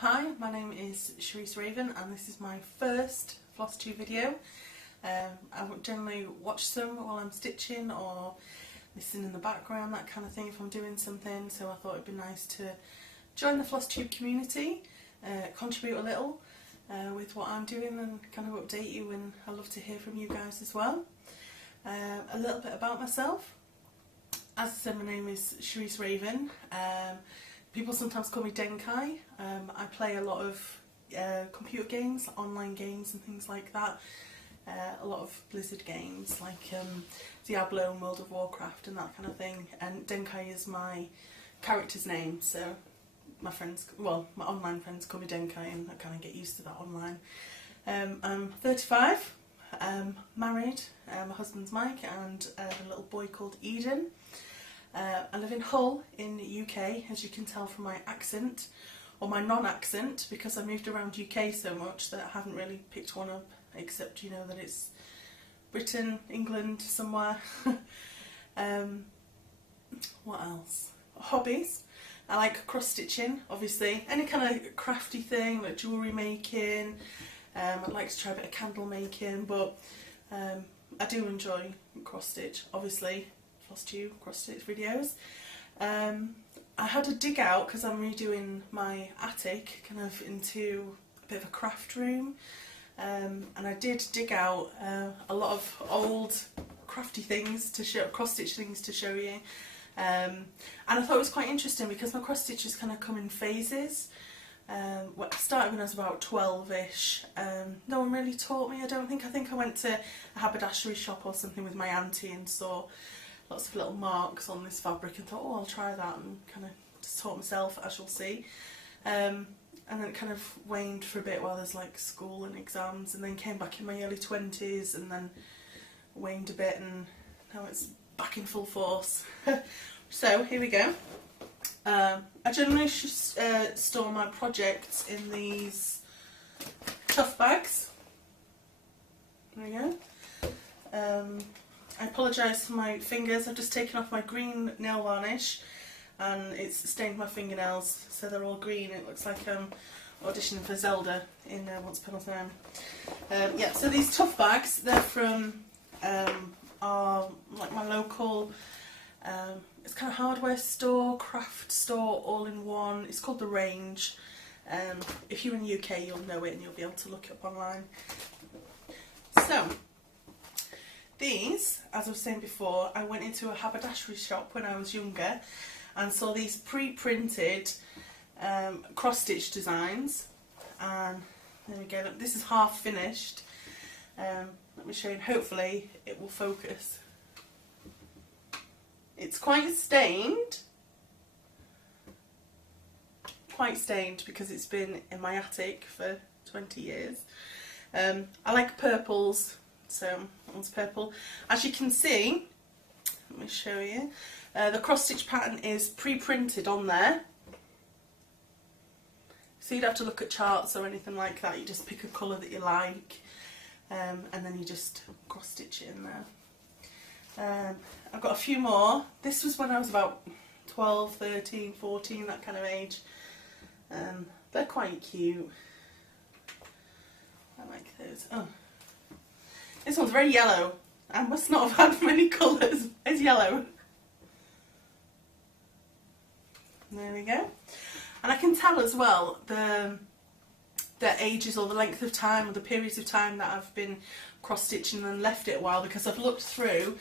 Hi, my name is Sharice Raven and this is my first Flosstube video. I would generally watch them while I'm stitching or listen in the background, that kind of thing if I'm doing something, so I thought it'd be nice to join the Flosstube community, contribute a little with what I'm doing and kind of update you, and I love to hear from you guys as well. A little bit about myself. As I said, my name is Sharice Raven. People sometimes call me Denkai. I play a lot of computer games, online games and things like that. A lot of Blizzard games like Diablo and World of Warcraft and that kind of thing. And Denkai is my character's name, so my friends, well, my online friends call me Denkai and I kind of get used to that online. I'm 35, married, my husband's Mike, and a little boy called Eden. I live in Hull in the UK, as you can tell from my accent, or my non-accent, because I moved around UK so much that I haven't really picked one up, except you know that it's Britain, England, somewhere. What else? Hobbies. I like cross-stitching, obviously, any kind of crafty thing like jewellery making. I'd like to try a bit of candle making, but I do enjoy cross-stitch, obviously. Flosstube cross-stitch videos. I had a dig out because I'm redoing my attic kind of into a bit of a craft room, and I did dig out a lot of old crafty things to show, cross-stitch things to show you, and I thought it was quite interesting because my cross-stitches kind of come in phases. I started when I was about 12ish. No one really taught me, I don't think. I think I went to a haberdashery shop or something with my auntie and saw lots of little marks on this fabric and thought, oh, I'll try that, and kind of just taught myself, as you'll see. And then it kind of waned for a bit while there's like school and exams, and then came back in my early 20s and then waned a bit, and now it's back in full force. So here we go. I generally store my projects in these tough bags. There we go. I apologise for my fingers. I've just taken off my green nail varnish and it's stained my fingernails, so they're all green. It looks like I'm auditioning for Zelda in Once Upon a Time. Yeah, so these tough bags, they're from like my local, it's kind of hardware store, craft store, all in one. It's called The Range. If you're in the UK, you'll know it and you'll be able to look it up online. So these, as I was saying before, I went into a haberdashery shop when I was younger and saw these pre-printed cross-stitch designs, and there we go. This is half finished. Let me show you, and hopefully it will focus. It's quite stained because it's been in my attic for 20 years. I like purples, so that one's purple. As you can see, let me show you, the cross-stitch pattern is pre-printed on there, so you don't have to look at charts or anything like that. You just pick a colour that you like, and then you just cross-stitch it in there. I've got a few more. This was when I was about 12, 13, 14, that kind of age. They're quite cute. I like those. Oh. This one's very yellow. I must not have had many colours. It's yellow. There we go. And I can tell as well the ages or the length of time or the periods of time that I've been cross-stitching and left it a while, because I've looked through,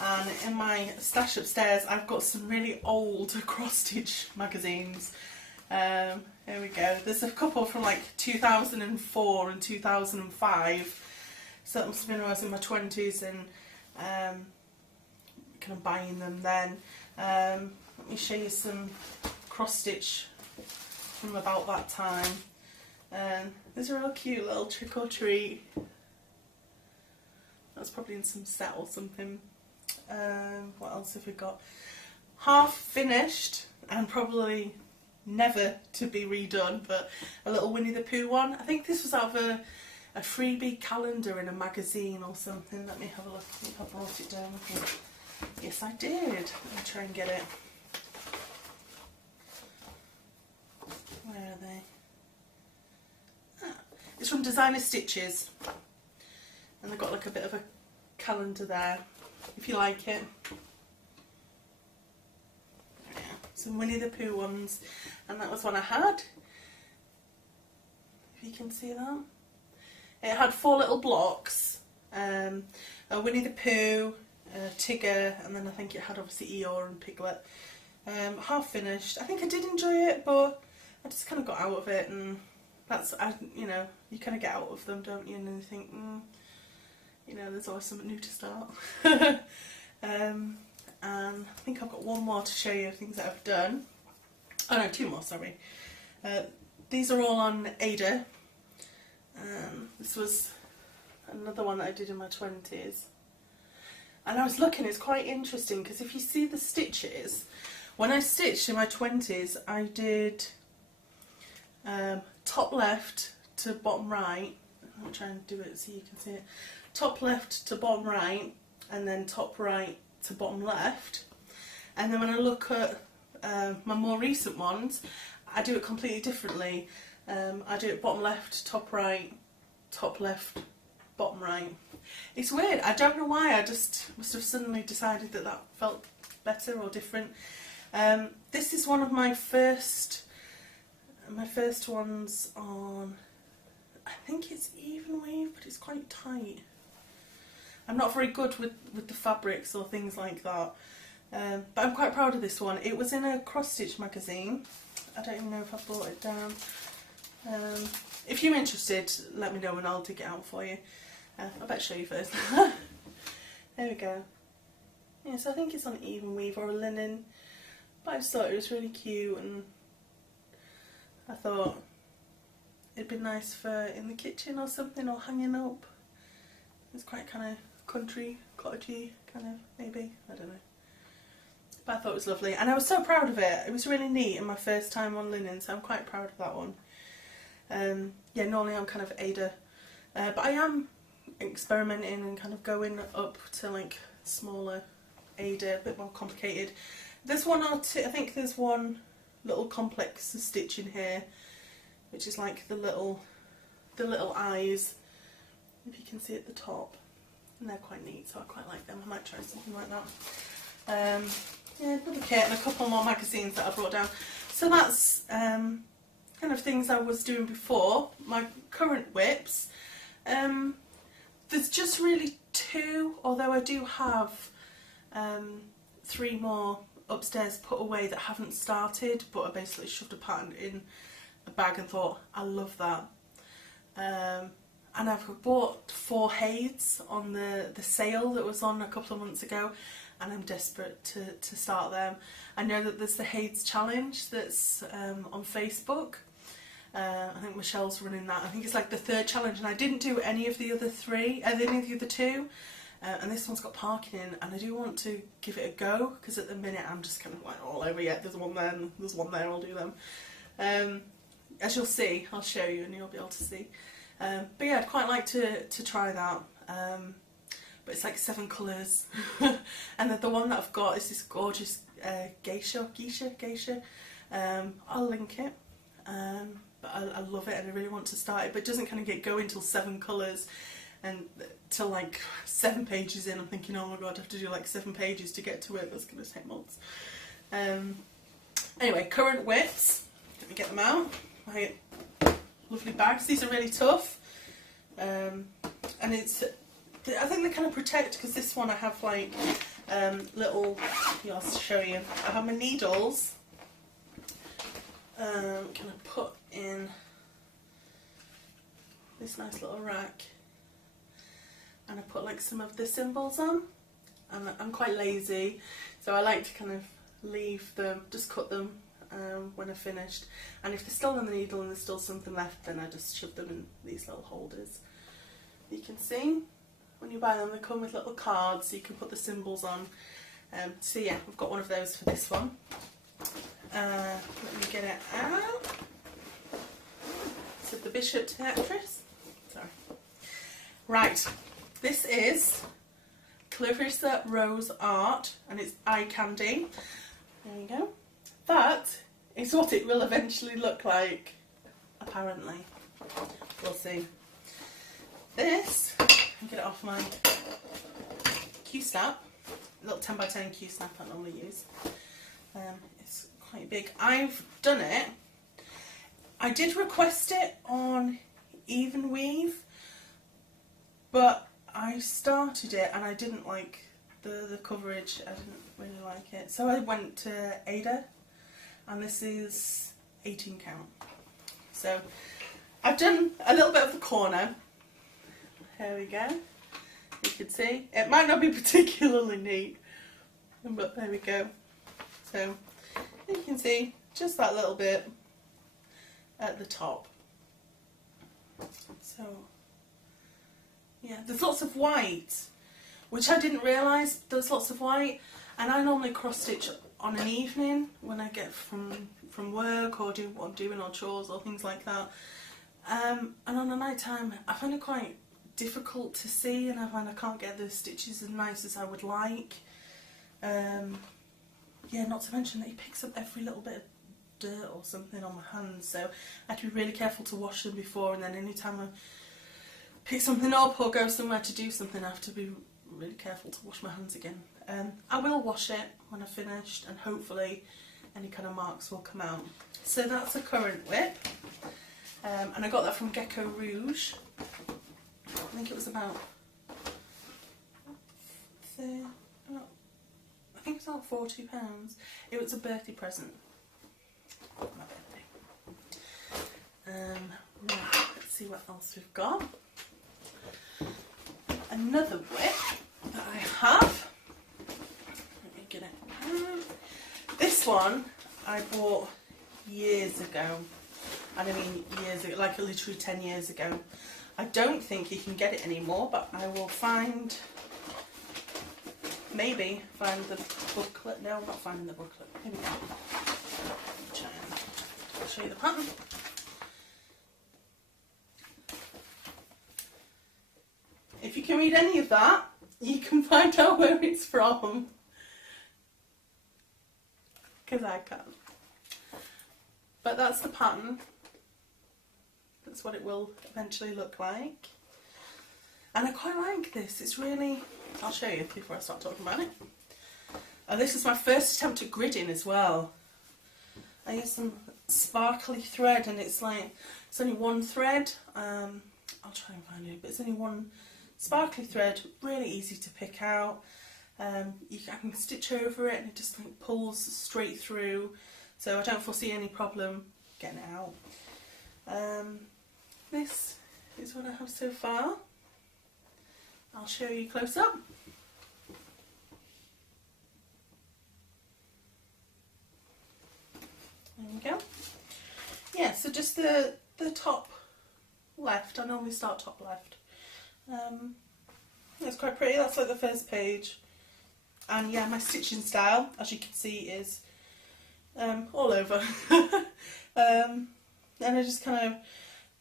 and in my stash upstairs I've got some really old cross-stitch magazines. Here we go. There's a couple from like 2004 and 2005. So that must have been when I was in my 20s and kind of buying them then. Let me show you some cross-stitch from about that time. These are all cute, little trick or treat. That's probably in some set or something. What else have we got? Half finished and probably never to be redone, but a little Winnie the Pooh one. I think this was out of a freebie calendar in a magazine or something. Let me have a look. I think I brought it down with me. Yes, I did. Let me try and get it. Where are they? It's from Designer Stitches, and they've got like a bit of a calendar there, if you like it. Yeah, some Winnie the Pooh ones, and that was one I had. If you can see that. It had 4 little blocks, a Winnie the Pooh, Tigger, and then I think it had obviously Eeyore and Piglet. Half finished. I think I did enjoy it, but I just kind of got out of it, and that's, you know, you kind of get out of them, don't you? And then you think, you know, there's always something new to start. And I think I've got one more to show you of things that I've done. Oh no, 2 more, sorry. These are all on Ada. This was another one that I did in my 20s. And I was looking, it's quite interesting, because if you see the stitches, when I stitched in my 20s, I did top left to bottom right. I'll try and do it so you can see it. Top left to bottom right, and then top right to bottom left. And then when I look at my more recent ones, I do it completely differently. I do it bottom left, top right, top left, bottom right. It's weird, I don't know why, I just must have suddenly decided that that felt better or different. This is one of my first ones on, I think it's even weave, but it's quite tight. I'm not very good with the fabrics or things like that, but I'm quite proud of this one. It was in a cross stitch magazine. I don't even know if I brought it down. If you're interested, let me know and I'll dig it out for you. I better show you first. There we go. Yeah, so I think it's on even weave or a linen, but I just thought it was really cute, and I thought it'd be nice for in the kitchen or something, or hanging up. It's quite kind of country, cottagey, kind of, maybe, I don't know. But I thought it was lovely, and I was so proud of it. It was really neat and my first time on linen, so I'm quite proud of that one. Yeah, normally I'm kind of Ada, but I am experimenting and kind of going up to like smaller Ada, a bit more complicated. There's one or two, I think there's one little complex stitch in here, which is like the little eyes, if you can see at the top, and they're quite neat, so I quite like them. I might try something like that. Yeah, another kit and a couple more magazines that I brought down. So that's kind of things I was doing before. My current whips, there's just really 2, although I do have 3 more upstairs put away that haven't started, but I basically shoved a pattern in a bag and thought, I love that. And I've bought 4 heids on the sale that was on a couple of months ago, and I'm desperate to start them. I know that there's the Heids challenge that's on Facebook. I think Michelle's running that. I think it's like the 3rd challenge, and I didn't do any of the other 3, any of the other 2. And this one's got parking in, and I do want to give it a go, because at the minute I'm just kind of like all over, yeah, there's one there and there's one there, I'll do them. As you'll see, I'll show you and you'll be able to see. But yeah, I'd quite like to try that. But it's like 7 colours. And the one that I've got is this gorgeous geisha. I'll link it. But I love it and I really want to start it, but it doesn't kind of get going till 7 colours, and till like 7 pages in I'm thinking, oh my god, I have to do like 7 pages to get to it, that's going to take months. Anyway, current whips, let me get them out, my lovely bags. These are really tough, and it's, I think they kind of protect, because this one I have like little, I'll show you, I have my needles. Can I put in this nice little rack, and I put like some of the symbols on, and I'm quite lazy, so I like to kind of leave them, just cut them when I've finished, and if they're still on the needle and there's still something left, then I just shove them in these little holders. You can see when you buy them they come with little cards so you can put the symbols on. So yeah, I've got one of those for this one. Let me get it out. So the bishop to the actress. Sorry. Right, this is Clarissa Rose Art, and it's eye candy. There you go. That is what it will eventually look like, apparently. we'll see. This, I'll get it off my Q-snap, a little 10 by 10 Q-snap I normally use. It's quite big. I've done it. I did request it on Even Weave, but I started it and I didn't like the coverage. I didn't really like it, so I went to Ada, and this is 18 count. So I've done a little bit of the corner. Here we go. You can see it might not be particularly neat, but there we go. So you can see just that little bit at the top. So yeah, there's lots of white, which I didn't realise there's lots of white, and I normally cross stitch on an evening when I get from work or do what I'm doing or chores or things like that. And on a night time I find it quite difficult to see, and I find I can't get the stitches as nice as I would like. Yeah, not to mention that he picks up every little bit of dirt or something on my hands, so I have to be really careful to wash them before, and then any time I pick something up or go somewhere to do something I have to be really careful to wash my hands again. I will wash it when I've finished, and hopefully any kind of marks will come out. So that's a current whip, and I got that from Gecko Rouge. I think it was about I think it was about £40. It was a birthday present. My birthday. Right, let's see what else we've got. Another whip that I have. Let me get it. This one I bought years ago. And I mean years ago, like literally 10 years ago. I don't think you can get it anymore, but I will find, maybe find the booklet. No, I'm not finding the booklet. Here we go. I'll show you the pattern. If you can read any of that, you can find out where it's from. Because I can't. But that's the pattern. That's what it will eventually look like. And I quite like this. It's really, I'll show you before I start talking about it. This is my first attempt at gridding as well. I used some sparkly thread, and it's like, it's only one thread. I'll try and find it, but it's only one sparkly thread, really easy to pick out. I can stitch over it and it just like pulls straight through, so I don't foresee any problem getting it out. This is what I have so far. I'll show you close up. There we go. Yeah, so just the top left. I normally start top left. That's quite pretty. That's like the first page. And yeah, my stitching style, as you can see, is all over. And I just kind of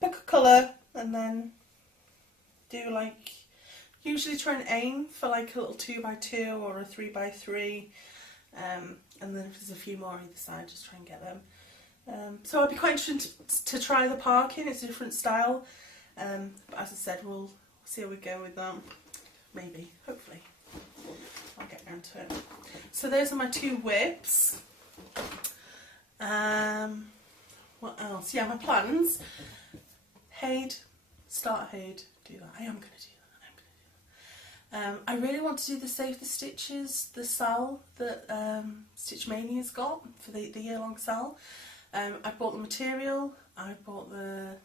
pick a colour and then do like, usually try and aim for like a little 2x2 or a 3x3, and then if there's a few more on either side, just try and get them. So I'd be quite interested to try the parking. It's a different style, but as I said, we'll see how we go with that. Maybe, hopefully, I'll get round to it. So those are my two whips. What else? Yeah, my plans. Haid, start Haid, do that. I am going to do that. I really want to do the Save the Stitches, the sale that Stitch Mania's got for the year-long sale. I bought the material, I bought the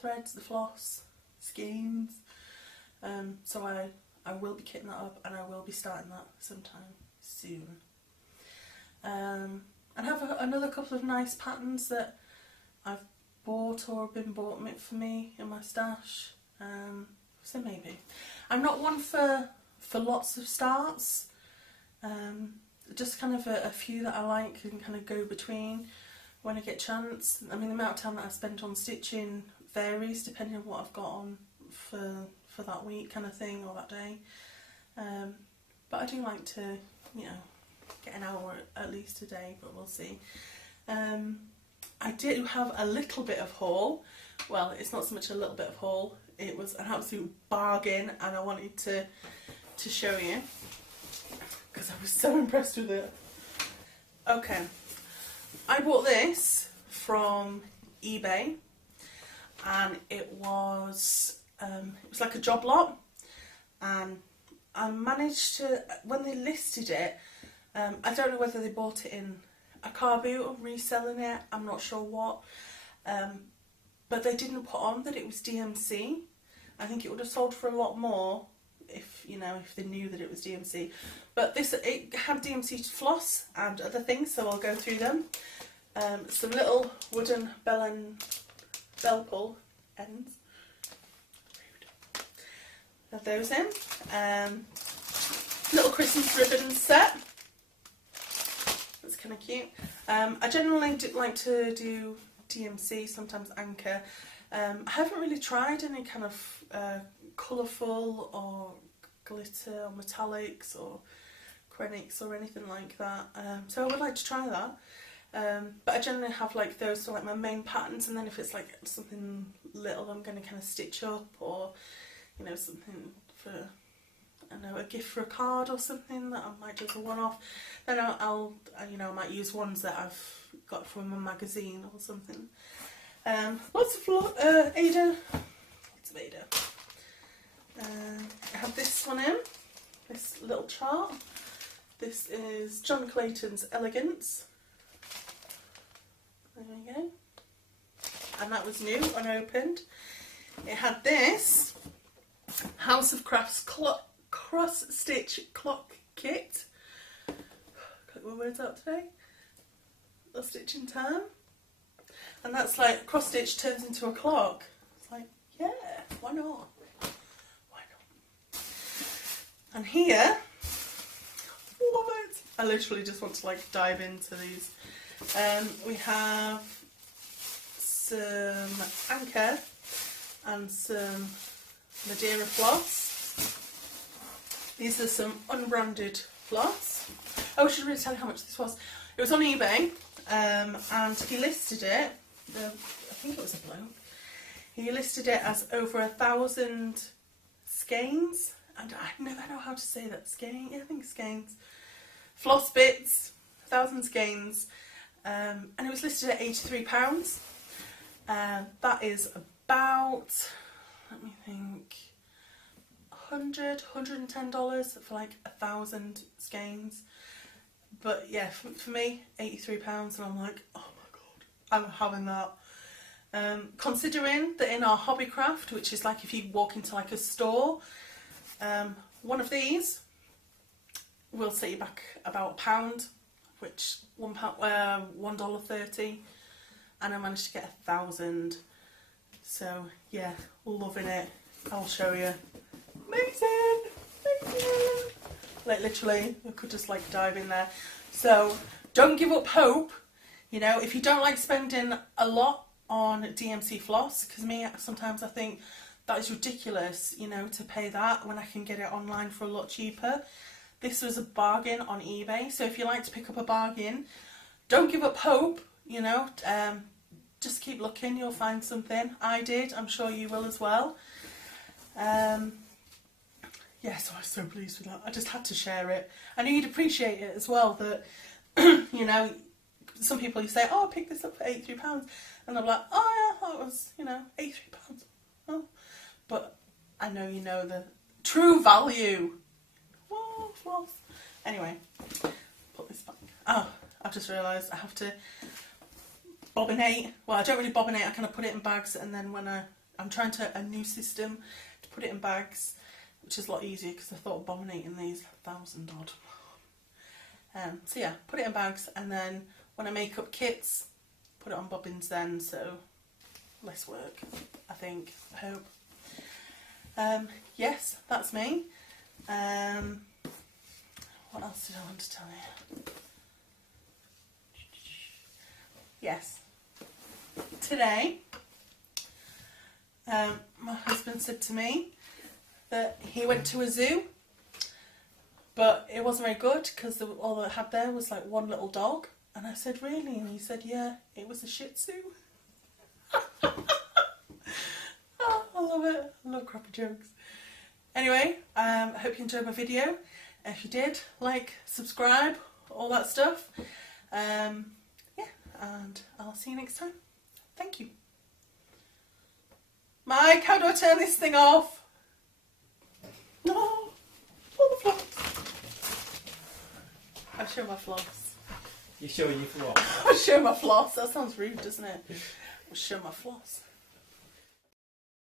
threads, the floss, skeins. So I will be kitting that up, and I will be starting that sometime soon. And I have another couple of nice patterns that I've bought or been bought for me in my stash. So maybe. I'm not one for lots of starts. Just kind of a few that I like and kind of go between when I get a chance. I mean, the amount of time that I spent on stitching varies depending on what I've got on for that week kind of thing, or that day. But I do like to, you know, get an hour at least a day, but we'll see. I do have a little bit of haul, well, it's not so much a little bit of haul, it was an absolute bargain, and I wanted to show you because I was so impressed with it. Okay, I bought this from eBay, and it was like a job lot, and I managed to, when they listed it, I don't know whether they bought it in a car boot or reselling it, I'm not sure what, but they didn't put on that it was DMC. I think it would have sold for a lot more if, you know, if they knew that it was DMC. But this, it had DMC floss and other things, so I'll go through them. Some little wooden bell pull ends. Have those in. Little Christmas ribbon set. That's kind of cute. I generally like to do DMC, sometimes Anchor. I haven't really tried any kind of colourful or glitter or metallics or acrylics or anything like that. So I would like to try that. But I generally have like those, so like my main patterns, and then if it's like something little I'm going to kind of stitch up, or you know, something for, I don't know, a gift for a card or something that I might do as a one-off, then I'll you know, I might use ones that I've got from a magazine or something. Lots of Ada. Lots of Ada. I have this one in, this little chart. This is John Clayton's Elegance. There we go. And that was new, unopened. It had this House of Crafts cross stitch clock kit. Got my words out today. A stitch in time. And that's like cross stitch turns into a clock. It's like, yeah, why not? Why not? And here, love it. I literally just want to like dive into these. We have some Anchor and some Madeira floss. These are some unbranded floss. Oh, I should really tell you how much this was. It was on eBay, and he listed it, I think it was a bloke, he listed it as over 1,000 skeins, and I never know how to say that, skein, yeah, I think skeins, floss bits, 1,000 skeins, and it was listed at £83. That is about, let me think, $110 for like 1,000 skeins. But yeah, for me, £83, and I'm like, oh my god, I'm having that. Considering that in our Hobbycraft, which is like if you walk into like a store, one of these will set you back about £1, which $1.30, and I managed to get 1,000. So yeah, loving it. I'll show you. Amazing, amazing. Like literally, I could just like dive in there. So don't give up hope. You know, if you don't like spending a lot on DMC floss, because me, sometimes I think that is ridiculous, you know, to pay that when I can get it online for a lot cheaper. This was a bargain on eBay. So if you like to pick up a bargain, don't give up hope, you know. Just keep looking, you'll find something. I did, I'm sure you will as well. Yeah, so I was so pleased with that. I just had to share it. I knew you'd appreciate it as well, that, you know, some people you say, oh, I picked this up for £83. And I'm like, oh yeah, that was, you know, £83. Oh. But I know you know the true value. Whoa, floss. Anyway, put this back. Oh, I've just realised I have to bobbinate. Well, I don't really bobbinate, I kind of put it in bags, and then when I'm trying a new system to put it in bags, which is a lot easier because I thought bobbinating these 1,000 odd. So yeah, put it in bags, and then when I make up kits, put it on bobbins then, so less work, I think, I hope. Yes, that's me. What else did I want to tell you? Yes. Today, my husband said to me that he went to a zoo, but it wasn't very good because all they had there was like one little dog. And I said, really? And he said, yeah, it was a Shih Tzu. crappy jokes. Anyway, I hope you enjoyed my video. If you did, like, subscribe, all that stuff. Yeah, and I'll see you next time. Thank you. Mike, how do I turn this thing off? No, all the floss. I'll show my floss. You're showing your floss? I'll show my floss. That sounds rude, doesn't it? I'll show my floss.